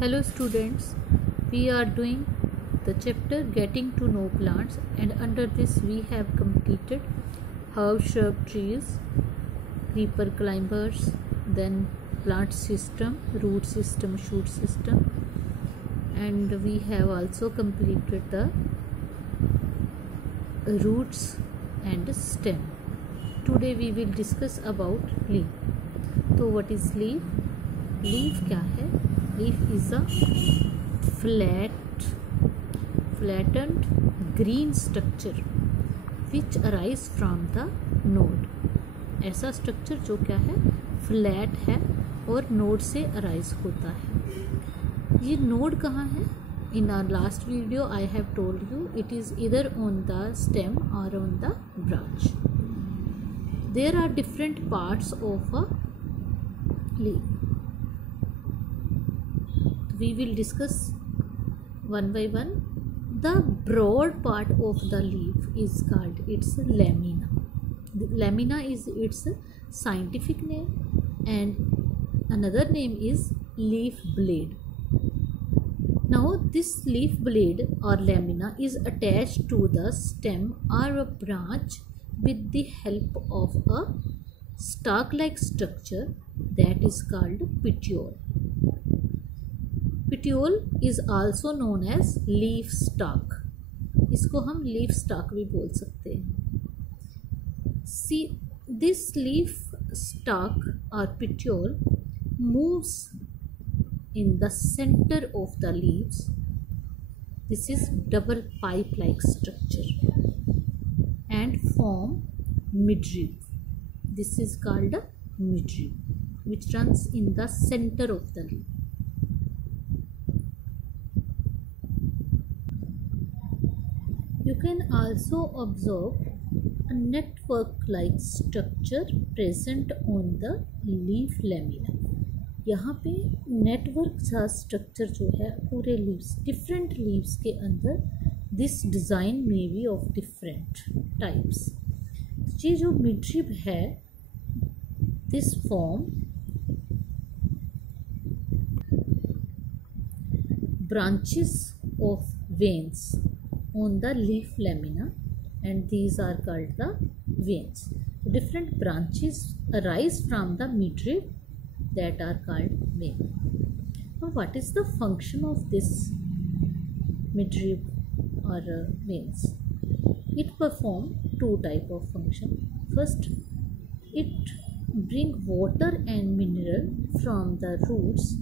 Hello students, we are doing the chapter Getting to Know Plants, and under this we have completed herb, shrub, trees, creeper, climbers, then plant system, root system, shoot system, and we have also completed the roots and stem. Today we will discuss about leaf. So what is leaf? Leaf क्या है? Leaf is a flattened green structure which arise from the node. ऐसा structure जो क्या है, flat है और node से arise होता है. ये नोड कहाँ है? In our last video I have told you it is either on the stem or on the branch. There are different parts of a leaf. We will discuss one by one. The broad part of the leaf is called its lamina. The lamina is its scientific name, and another name is leaf blade. Now this leaf blade or lamina is attached to the stem or a branch with the help of a stalk-like structure that is called petiole. Petiole is also known as leaf stalk. इसको हम leaf stalk भी बोल सकते हैं. See, this leaf stalk or petiole moves in the center of the leaves. This is double pipe-like structure and form midrib. This is called a midrib, which runs in the center of the leaf. You can also observe a network-like structure present on the leaf lamina. यहाँ पे network सा structure जो है पूरे leaves, different leaves के अंदर this design may be of different types. ये जो मिडरिब है, this form branches of veins on the leaf lamina, and these are called the veins. Different branches arise from the midrib that are called vein. Now what is the function of this midrib or veins? It perform two type of function. First, it bring water and mineral from the roots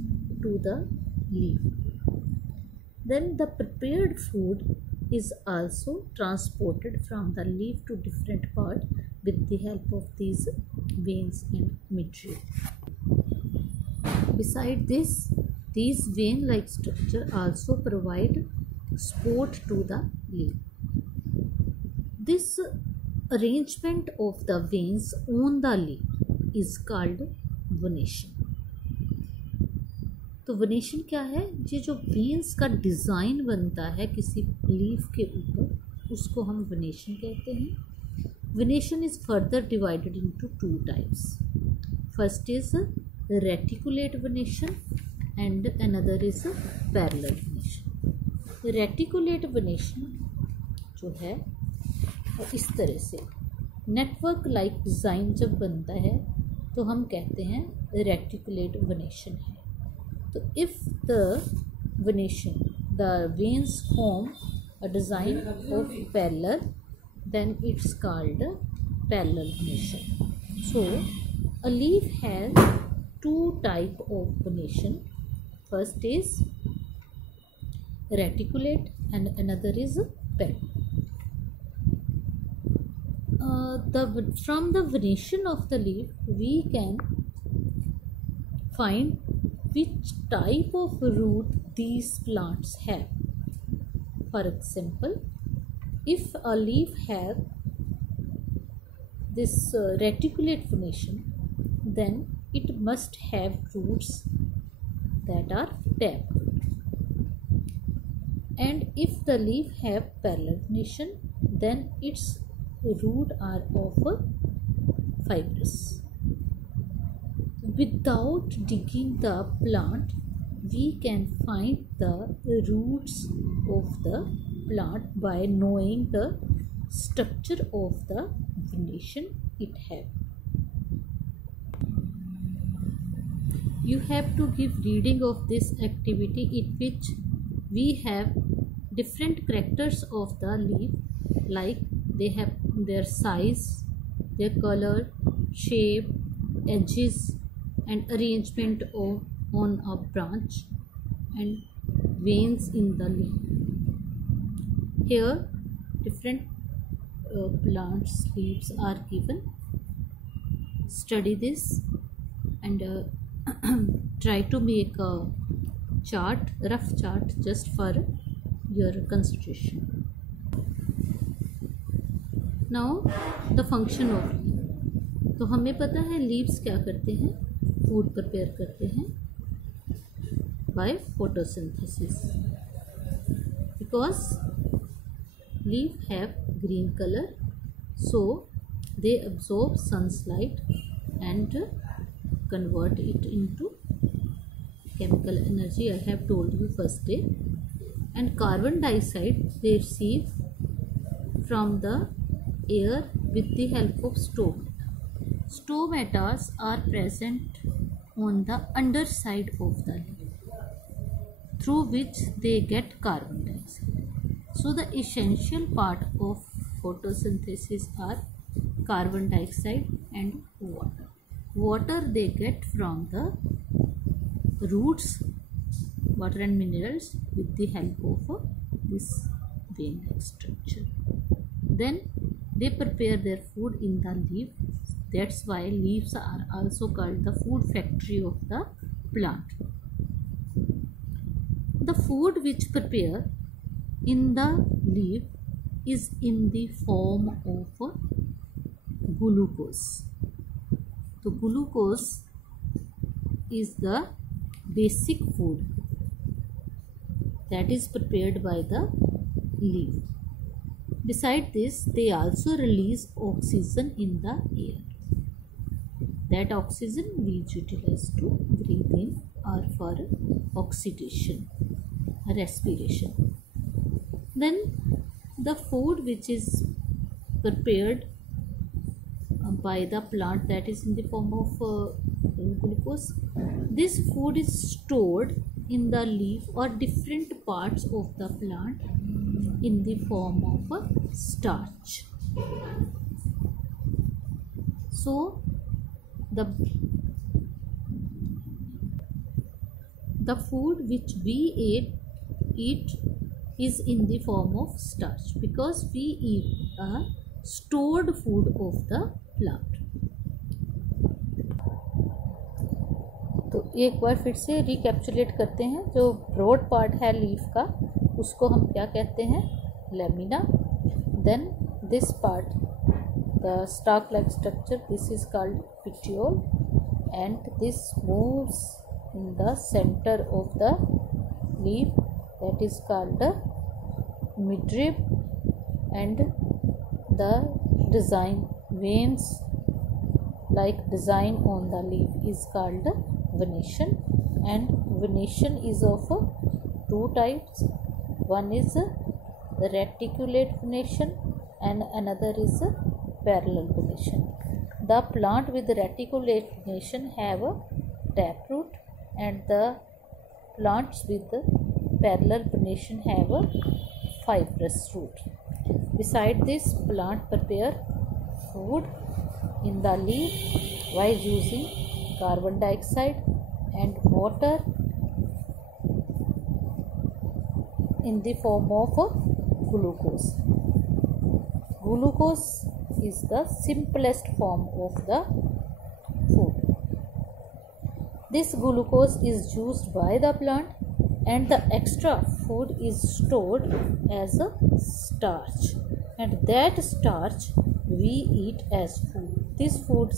to the leaf. Then the prepared food is also transported from the leaf to different part with the help of these veins and midrib. Beside this, these vein-like structure also provide support to the leaf. This arrangement of the veins on the leaf is called venation. तो venation क्या है? ये जो veins का design बनता है किसी leaf के ऊपर, उसको हम वेनेशन कहते हैं. Venation is further divided into two types. First is reticulate venation and another is parallel venation. Reticulate venation जो है इस तरह से नेटवर्क लाइक डिज़ाइन जब बनता है तो हम कहते हैं रेटिकुलेट वेनेशन है. So if the venation, the veins form a design of parallel, then it's called parallel venation. So a leaf has two type of venation. First is reticulate and another is parallel. From the venation of the leaf we can find which type of root these plants have. For example, if a leaf have this reticulate venation, then it must have roots that are tapped. And if the leaf have parallel venation, then its root are of fibrous. Without digging the plant, we can find the roots of the plant by knowing the structure of the venation it has. You have to give reading of this activity in which we have different characters of the leaf, like they have their size, their color, shape, edges and arrangement on a branch and veins in the leaf. Here different plants leaves are given. Study this and try to make a chart, rough chart, just for your consideration. Now the function of leaf. तो हमें पता है leaves क्या करते हैं, food prepare करते हैं by photosynthesis, because leaf have green color, so they absorb sunlight and convert it into chemical energy. I have told you first day. And carbon dioxide they receive from the air with the help of stomata. Stomata are present on the underside of the leaf, through which they get carbon dioxide. So the essential part of photosynthesis are carbon dioxide and water. Water they get from the roots, water and minerals, with the help of this vein-like structure. Then they prepare their food in the leaf. That's why leaves are also called the food factory of the plant. The food which prepare in the leaf is in the form of glucose. So glucose is the basic food that is prepared by the leaf. Besides this, they also release oxygen in the air. That oxygen we utilize to breathe in or for oxidation, respiration. Then the food which is prepared by the plant, that is in the form of glucose, this food is stored in the leaf or different parts of the plant in the form of starch. So the food which we eat is in the form of starch, because we eat a stored food of the plant. तो एक बार फिर से recapitulate करते हैं, जो broad part है leaf का उसको हम क्या कहते हैं, lamina. Then this part, the stalk like structure, this is called petiole, and this moves in the center of the leaf, that is called the midrib, and the design, veins like design on the leaf is called venation. And venation is of two types. One is the reticulate venation and another is parallel venation. The plant with reticulate venation have a taproot, and the plants with parallel venation have a fibrous root. Besides this, plant prepare food in the leaf by using carbon dioxide and water in the form of glucose. Glucose is the simplest form of the food. This glucose is used by the plant, and the extra food is stored as a starch, and that starch we eat as food. This food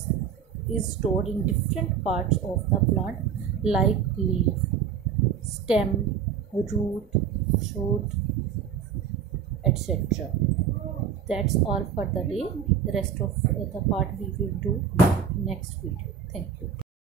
is stored in different parts of the plant like leaf, stem, root, shoot, etc. That's all for the day. The rest of the part we will do next video. Thank you.